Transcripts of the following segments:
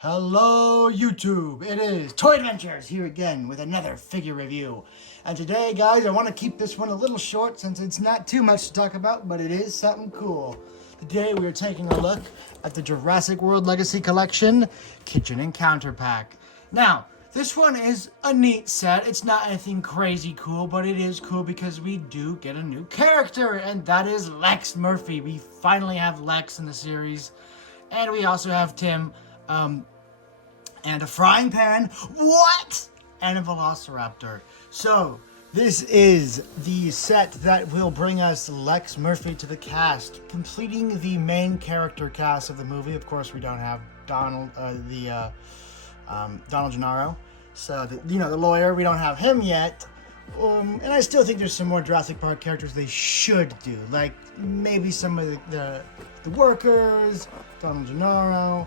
Hello YouTube, it is Toy Adventures here again with another figure review. And today guys, I want to keep this one a little short since it's not too much to talk about, but it is something cool. Today we are taking a look at the Jurassic World Legacy Collection Kitchen Encounter Pack. Now, this one is a neat set. It's not anything crazy cool, but it is cool because we do get a new character, and that is Lex Murphy. We finally have Lex in the series, and we also have Tim, and a frying pan, what? And a Velociraptor. So, this is the set that will bring us Lex Murphy to the cast, completing the main character cast of the movie. Of course, we don't have Donald Gennaro. So, the lawyer, we don't have him yet. And I still think there's some more Jurassic Park characters they should do, like maybe some of the workers, Donald Gennaro.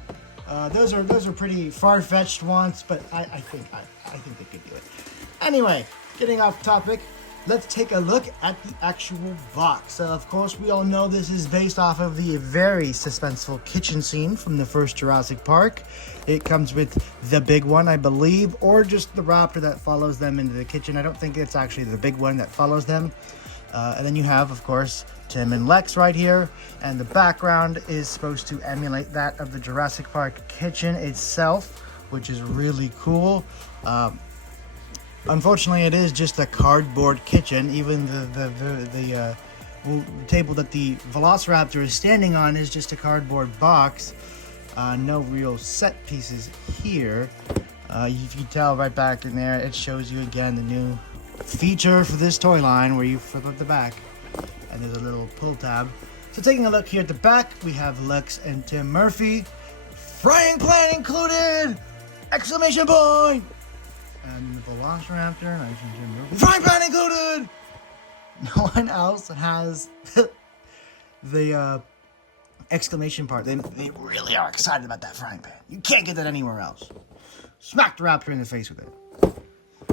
Those are pretty far-fetched ones, but I think they could do it. Anyway, getting off topic, let's take a look at the actual box. So, of course, we all know this is based off of the very suspenseful kitchen scene from the first Jurassic Park. It comes with the big one, I believe, or just the Raptor that follows them into the kitchen. I don't think it's actually the big one that follows them. And then you have, of course, Tim and Lex right here, and the background is supposed to emulate that of the Jurassic Park kitchen itself, which is really cool. Unfortunately, it is just a cardboard kitchen. Even the table that the Velociraptor is standing on is just a cardboard box. No real set pieces here. You can tell right back in there, it shows you again the new feature for this toy line where you flip up the back and there's a little pull tab. So taking a look here at the back, we have Lex and Tim Murphy. Frying pan included! Exclamation point! And the Velociraptor, nice and Tim Murphy. Frying pan included! No one else has the exclamation part. They really are excited about that frying pan. You can't get that anywhere else. Smack the Raptor in the face with it.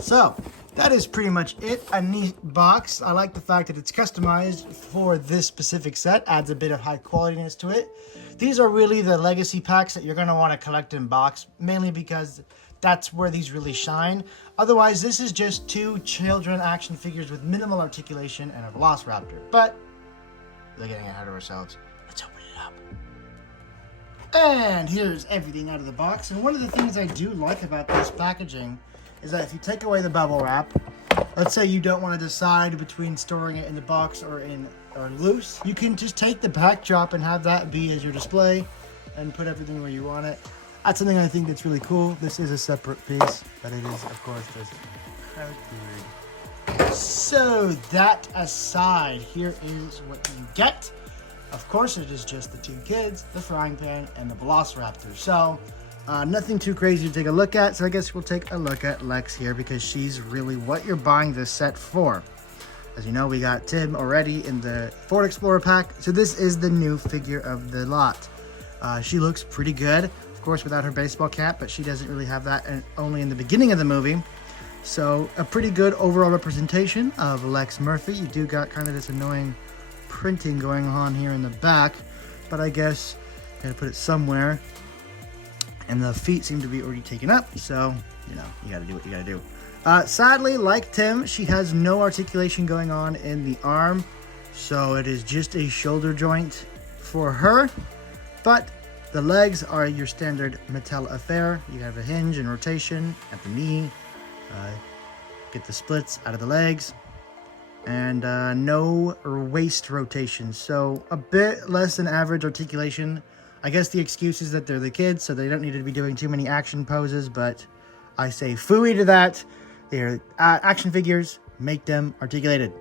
So, that is pretty much it. A neat box. I like the fact that it's customized for this specific set. Adds a bit of high qualityness to it. These are really the legacy packs that you're going to want to collect in box, mainly because that's where these really shine. Otherwise, this is just two children action figures with minimal articulation and a Velociraptor. But, we're getting ahead of ourselves. Let's open it up. And here's everything out of the box. And one of the things I do like about this packaging is that if you take away the bubble wrap, let's say you don't want to decide between storing it in the box or loose, you can just take the backdrop and have that be as your display and put everything where you want it. That's something I think that's really cool. This is a separate piece, but it is, of course, just cardboard. So that aside, here is what you get. Of course, it is just the two kids, the frying pan, and the Velociraptor. So, nothing too crazy to take a look at. So I guess we'll take a look at Lex here because she's really what you're buying this set for. As you know, we got Tim already in the Ford Explorer pack. So this is the new figure of the lot. She looks pretty good, of course, without her baseball cap, but she doesn't really have that only in the beginning of the movie. So a pretty good overall representation of Lex Murphy. You do got kind of this annoying printing going on here in the back, but I guess I'm gonna put it somewhere. And the feet seem to be already taken up, so, you gotta do what you gotta do. Sadly, like Tim, she has no articulation going on in the arm, so it is just a shoulder joint for her. But the legs are your standard Mattel affair. You have a hinge and rotation at the knee. Get the splits out of the legs. And no waist rotation, so a bit less than average articulation. I guess the excuse is that they're the kids, so they don't need to be doing too many action poses, but I say phooey to that. They're action figures, make them articulated.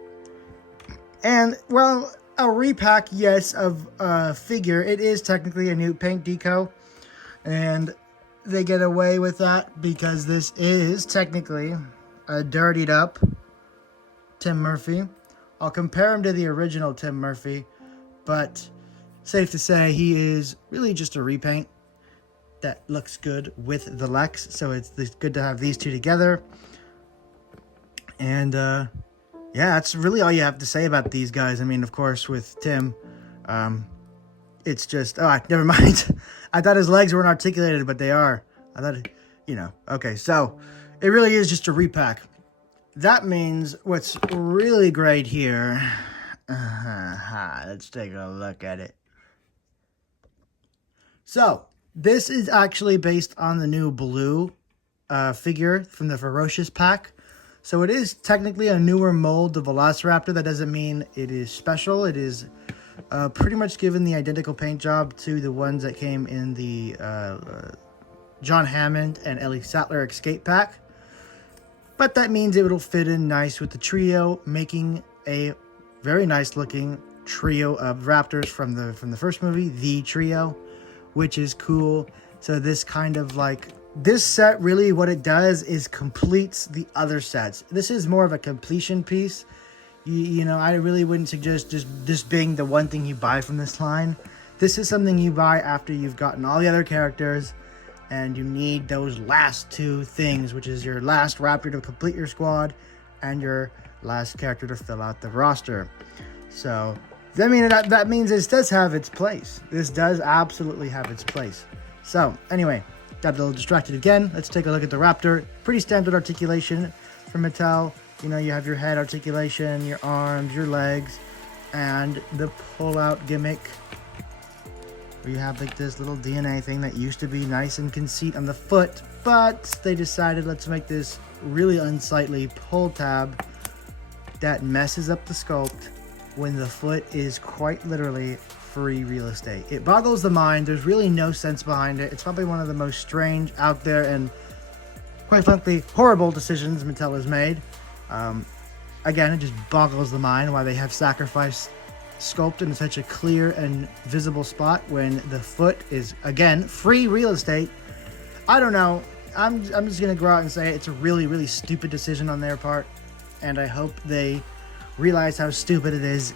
And, well, a repack, yes, of a figure. It is technically a new paint deco, and they get away with that because this is technically a dirtied up Tim Murphy. I'll compare him to the original Tim Murphy, but safe to say he is really just a repaint that looks good with the Lex, so it's good to have these two together. And yeah, that's really all you have to say about these guys. I mean, of course, with Tim, it's just, oh, never mind. I thought his legs weren't articulated, but they are. I thought, okay, so it really is just a repack. That means what's really great here, let's take a look at it. So, this is actually based on the new blue figure from the Ferocious pack. So it is technically a newer mold, the Velociraptor. That doesn't mean it is special. It is pretty much given the identical paint job to the ones that came in the John Hammond and Ellie Sattler Escape pack. But that means it'll fit in nice with the trio, making a very nice looking trio of Raptors from the first movie, the trio, which is cool. So this kind of like, this set really what it does is completes the other sets. This is more of a completion piece. I really wouldn't suggest just this being the one thing you buy from this line. This is something you buy after you've gotten all the other characters and you need those last two things, which is your last Raptor to complete your squad and your last character to fill out the roster. So that means this does have its place. This does absolutely have its place. So anyway, got a little distracted again. Let's take a look at the Raptor. Pretty standard articulation from Mattel. You have your head articulation, your arms, your legs, and the pull-out gimmick. Where you have like this little DNA thing that used to be nice and conceit on the foot, but they decided let's make this really unsightly pull tab that messes up the sculpt when the foot is quite literally free real estate. It boggles the mind. There's really no sense behind it. It's probably one of the most strange, out there, and quite frankly horrible decisions Mattel has made. Again, it just boggles the mind why they have sacrificed sculpt in such a clear and visible spot when the foot is, again, free real estate. I don't know. I'm just gonna go out and say it's a really, really stupid decision on their part, and I hope they realize how stupid it is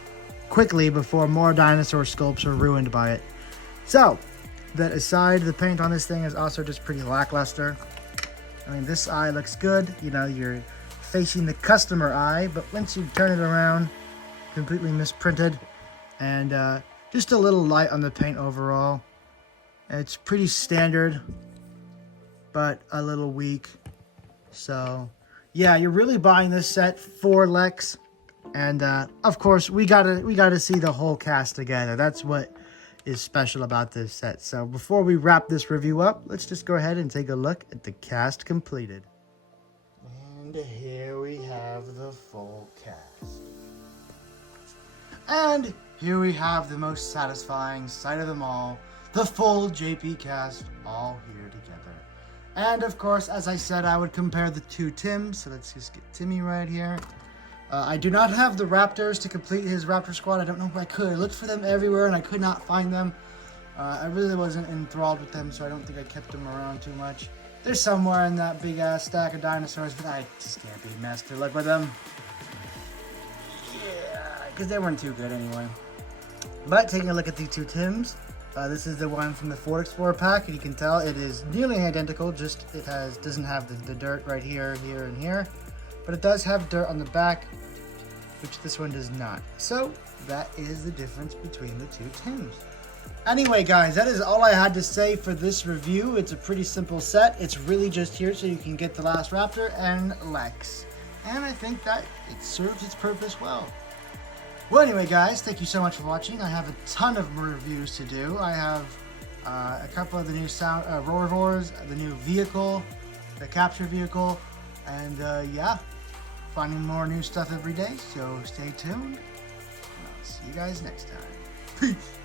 quickly before more dinosaur sculpts are ruined by it. So, that aside, the paint on this thing is also just pretty lackluster. I mean, this eye looks good. You're facing the customer eye, but once you turn it around, completely misprinted, and just a little light on the paint overall. It's pretty standard, but a little weak. So, yeah, you're really buying this set for Lex. And of course, we gotta see the whole cast together. That's what is special about this set. So before we wrap this review up, let's just go ahead and take a look at the cast completed. And here we have the full cast. And here we have the most satisfying sight of them all, the full JP cast, all here together. And of course, as I said, I would compare the two Tims. So let's just get Timmy right here. I do not have the Raptors to complete his Raptor squad. I don't know if I could. I looked for them everywhere and I could not find them. I really wasn't enthralled with them, so I don't think I kept them around too much. They're somewhere in that big ass stack of dinosaurs, but I just can't be messed to look with them. Yeah, because they weren't too good anyway. But taking a look at the two Tims, this is the one from the Ford Explorer pack, and you can tell it is nearly identical, just it doesn't have the dirt right here, here, and here. But it does have dirt on the back, which this one does not. So that is the difference between the two Tims. Anyway, guys, that is all I had to say for this review. It's a pretty simple set. It's really just here so you can get the last Raptor and Lex. And I think that it serves its purpose well. Well, anyway, guys, thank you so much for watching. I have a ton of reviews to do. I have a couple of the new Roars, the new vehicle, the capture vehicle, and yeah, finding more new stuff every day, so stay tuned, and I'll see you guys next time. Peace!